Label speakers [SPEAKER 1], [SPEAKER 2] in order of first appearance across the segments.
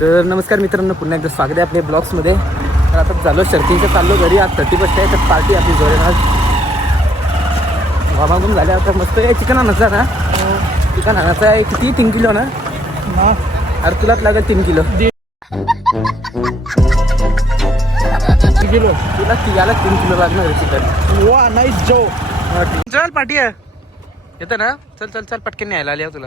[SPEAKER 1] तर नमस्कार मित्रांनो पुन्हा एकदा स्वागत आहे आपल्या ब्लॉग्समध्ये. तर आता झालो शर्टिंगचं चाललो घरी. आज थर्टी फर्स्ट आहे तर पार्टी आपली जोरेन आज. वामागून झाल्या आता मस्त आहे. चिकन आणायचं ना चिकन आणायचं आहे. किती? तीन किलो ना? अरे तुलाच लागेल तीन किलो.
[SPEAKER 2] किलो.
[SPEAKER 1] तुला तिघाला तीन किलो लागणार चिकन.
[SPEAKER 2] वा नाईस जो
[SPEAKER 1] चल पाठी आहे. येतं ना? चल चल चल पटकन यायला आली तुला.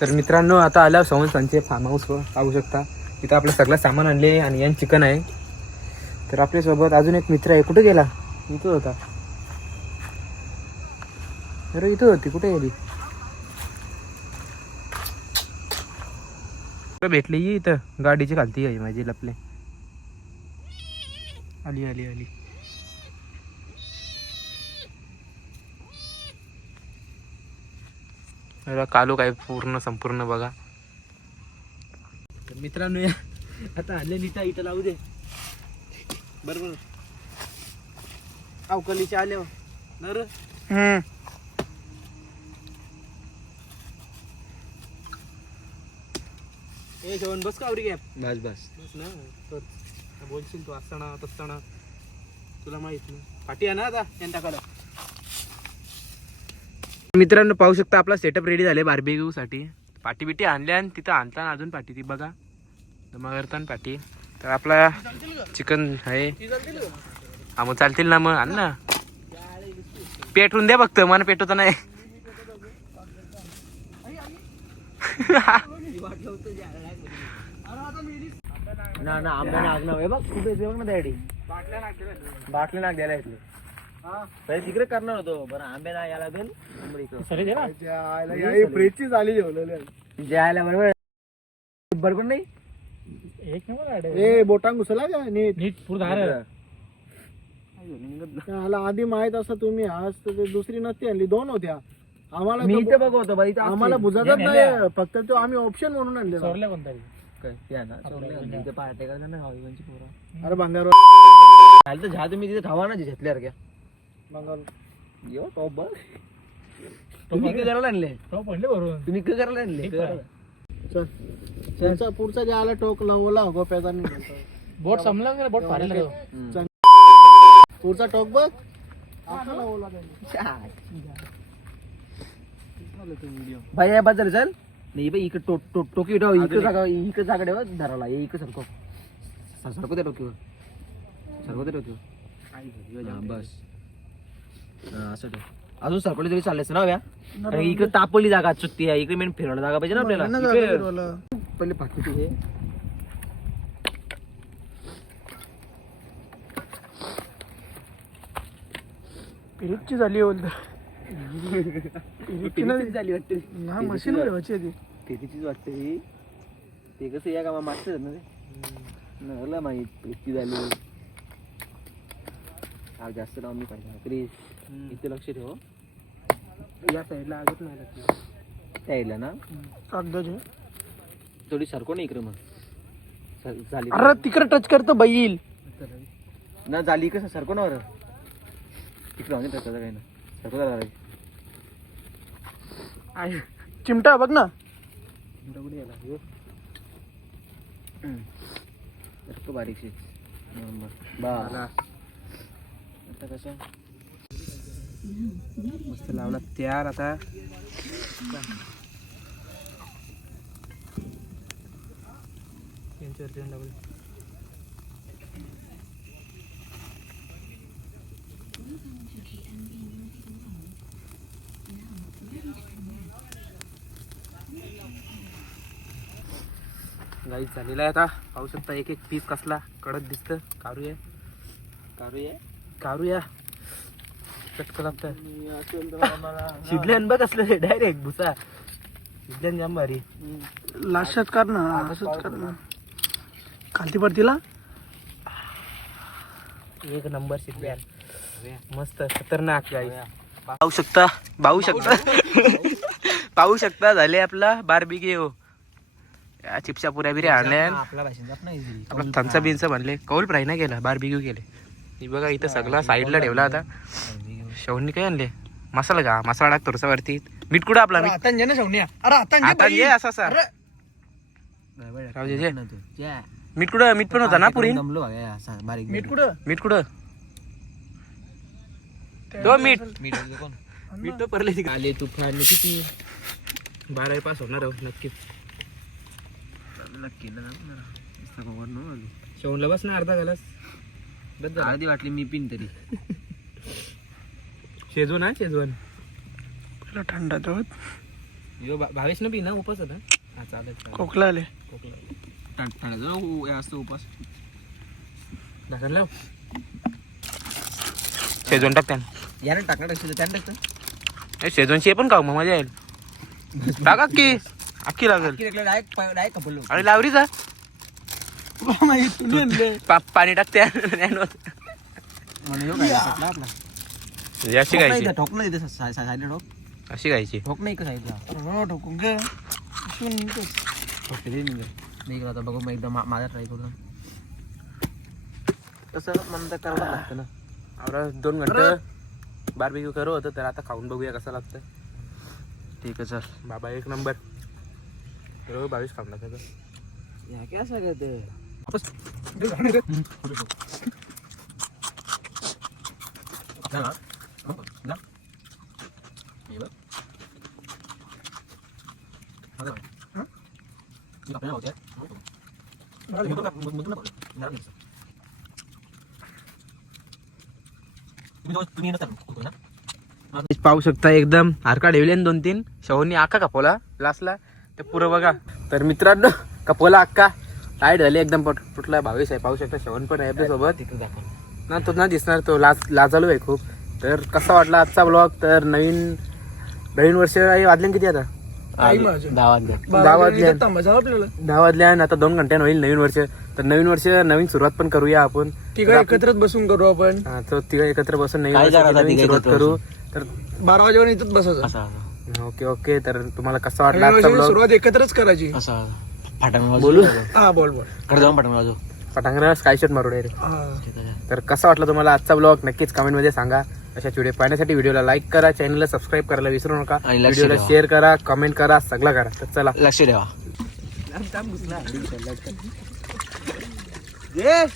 [SPEAKER 1] तर मित्रांनो आता आल्यावर संवत्सरांचे फार्म हाऊस पाहू शकता. तिथं आपलं सगळं सामान आणले आणि यान चिकन आहे. तर आपल्यासोबत अजून एक मित्र आहे. कुठे गेला? इथं होता. अरे इथं होती. कुठे गेली? भेटली इथं? गाडीची खालती आहे माझी लपले. आली आली आली. कालू काय पूर्ण संपूर्ण बघा. तर मित्रांनो या आता आले निता इथं लावू दे. बरोबर. अवकलीचे आले नर ए जेवण बस का आवरी गॅप? बस बस. बस ना. तर बोलशील तू असताना तसताना. तुला माहीत ना. पाठी आहे ना आता त्यांच्याकडं मित्रांनो पाहू शकता आपला सेटअप रेडी झाले बार्बेक्यूसाठी पाटी बिटी आणल्या आणि तिथं आणताना अजून पाटी ती बघा. जमा करताना पाटी. तर आपला चिकन आहे. हा मग चालतील ना मग आण ना. पेटवून द्या बघतो मला पेटवता नाही. ना ना आंबा नाग ना बघ. कुठे बघ ना डॅडी. बाटल्या नाग द्यायला येतले पहिले तिकडे करणार होतो. बरं आंबे ना यायला लागेल आंबे इकडं.
[SPEAKER 2] फ्रीजची झाली जेवलेली
[SPEAKER 1] जायला बरोबर. बरोबर नाही?
[SPEAKER 2] एक नंबर ए बोटांग घुसला का? नीट. नीट पूर्ण आधी माहीत असं तुम्ही आज तर ते दुसरी नसती आणली. दोन होत्या. आम्हाला
[SPEAKER 1] मी
[SPEAKER 2] तो-
[SPEAKER 1] इथे बघ बाई इथं
[SPEAKER 2] आम्हाला बुजातच नाही फक्त तो आम्ही ऑप्शन म्हणून आणले
[SPEAKER 1] काय? ते आहे ना, चोरले. इथे पार्ट्या करतात ना हॉलिगनची पोरं.
[SPEAKER 2] अरे भंगार
[SPEAKER 1] चालेल तर झा तुम्ही तिथे ठेवा ना जे घेतल्यावर घ्या
[SPEAKER 2] भंगार
[SPEAKER 1] यो टॉप बघ तुम्ही इकडे करायला आणले? तुम्ही इकडे करायला आणले? इकडे करायला.
[SPEAKER 2] चल. त्यांचा पुढचा जे आला टोक लावला गोप्याचा
[SPEAKER 3] बोट संपला बोट फाडेल.
[SPEAKER 2] पुढचा टोक बघ.
[SPEAKER 1] भाई या बद्दल चल. नाही बाई इकडे टो- टो- टोकी इकडे जागा इकडे जागा ठेव धराला इकडे सरको सरको त्या टोकीवर. सरको त्या टोकीवर. बस. हा, असं ठेव. अजून सरपली तरी चालले ना व्या इकडे तापवली जागा चुकती आहे. इकडे मेन फिरवणं जागा पाहिजे ना
[SPEAKER 2] ना
[SPEAKER 1] आपल्याला इकडे-. पहिले पाकिट हे.
[SPEAKER 2] फिरीजची झाली बोलतो.
[SPEAKER 1] झाली वाटते.
[SPEAKER 2] हा मशीन ठेवायची आहे ती.
[SPEAKER 1] पेरीचीच वाटते ही. ते कसं या कामा मागचं ना ते? माहीत झाली. हा जास्त लावून नाही पाहिजे क्रीज इथे लक्ष ठेव या साईडला आगत नाही त्या साईडला ना?
[SPEAKER 2] कागदाचे
[SPEAKER 1] थोडी सरको नाही इकडे मग. झाली.
[SPEAKER 2] अरे तिकडे टच करतो बैल
[SPEAKER 1] ना झाली कसं? सरको ना बरं. तिकडे जाऊन त्याचं काही ना. सरको झाला.
[SPEAKER 2] चिमटा बघ ना.
[SPEAKER 1] कुठे याला ह्यो. सरको बारीकशी बा आता कसं मस्त लावला तयार आता गाईच झालेला आहे आता. पाहू शकता एक एक पीस कसला? कडक दिसतं. कारू आहे कारू आहे कारू या चटकं लागतं शिजले बघ असलं डायरेक्ट भुसा. एकदम जाम भारी.
[SPEAKER 2] लास्टच कर ना असंच कर ना. खालती पडतीला
[SPEAKER 1] एक नंबर शिकल्या मस्त खतरनाक पाहू शकता पाहू शकता. पाहू शकता झाले आपला बारबिक्यू या चिप्सच्या पुऱ्या बिऱ्या आणल्या आपला थंचा बिंच म्हणले. कौल फ्राय नाही केला बारबिक्यू केले. हे बघा इथं सगळा साईडला ठेवला आता. शेवणी काय आणले? मसाला का? मसाला टाक थोडसा वरती मीठ कुठं आपला? मीठ
[SPEAKER 2] आता ना अरे आता
[SPEAKER 1] ये असा सर दे. मीठ कुठं? मीठ पण होता ना पुरी
[SPEAKER 2] मीठ कुठं?
[SPEAKER 1] मीठ कुठं? तो मीठ. मीठ तर परले आले तुफान किती? बारा पास होणार नक्कीच शेवणला बस ना अर्धा घालास अर्धी वाटली मी पिन तरी. शेजवान हा शेजवान.
[SPEAKER 2] पहिला थंडा
[SPEAKER 1] यो भा- भावेश न पी ना उपास होता हा चालेल चालेल.
[SPEAKER 2] खोकला आले.
[SPEAKER 1] असतो उपास. ढाकण लाव. शेजवान टाक त्यानं. याने टाकणार त्यानं टाकतं. शेजवानची पण खाऊ मग मजा येईल. टाका की अख्खी लागेल. आणि लावरी जा पा- पाणी टाक त्या अशी खायची
[SPEAKER 3] ठोक नाही देत साईड ठोक
[SPEAKER 1] अशी खायची
[SPEAKER 3] ठोक नाही का साईडला
[SPEAKER 2] ठोकून घे
[SPEAKER 3] नाही का आता बघू मग एकदा मा- माझा ट्राय करून
[SPEAKER 1] तसं म्हणता करावं लागतं ना आवरा दोन घंटे बारबेक्यू करू होतं तर आता खाऊन बघूया कसं लागतं ठीक आहे चल बाबा एक नंबर बरोबर बावीस खाऊन टाकायचं
[SPEAKER 3] या काय सगळं ते
[SPEAKER 1] पाहू शकता एकदम हारका ठेवले दोन तीन शवनी आका कापवला लासला ते पुरं बघा. तर मित्रांनो कपोला अक्का टाईट झाले एकदम पट तुटला भावेश आहे पाहू शकता शवन पण आहे आपल्यासोबत. ना तो ना दिसणार तो लाज लाजालू आहे खूप. तर कसा वाटला आजचा ब्लॉग तर नवीन नवीन वर्ष आहे वाजले किती आता.
[SPEAKER 3] दहा वाजले.
[SPEAKER 1] दहा वाजल्या आणि आता दोन घंट्यानं होईल नवीन वर्ष. तर नवीन वर्ष नवीन सुरुवात पण करूया आपण.
[SPEAKER 2] तिघं एकत्रच बसून करू आपण.
[SPEAKER 1] हा, तर तिघं एकत्र बसून नवीन वर्षाची सुरुवात करू. तर
[SPEAKER 2] बारा वाजेवर इथंच बसायचं.
[SPEAKER 1] Okay okay. तर तुम्हाला कसा वाटला
[SPEAKER 2] सुरुवात एकत्रच करायची.
[SPEAKER 3] असा फाटा
[SPEAKER 1] बोलू?
[SPEAKER 2] हा बोल बोल.
[SPEAKER 3] कडे जाऊन फाटा वाजव.
[SPEAKER 1] पटांगरा स्काय शॉट मारू रे
[SPEAKER 2] हा.
[SPEAKER 1] तर कसा वाटला तुम्हाला आजचा ब्लॉग नक्कीच कमेंटमध्ये सांगा. अशा व्हिडिओ पाहण्यासाठी व्हिडिओला लाईक करा चॅनलला सबस्क्राईब करायला विसरू नका. व्हिडिओला. शेअर करा कमेंट करा सगळं करा. तर चला.
[SPEAKER 3] लक्ष ठेवा.
[SPEAKER 1] ए,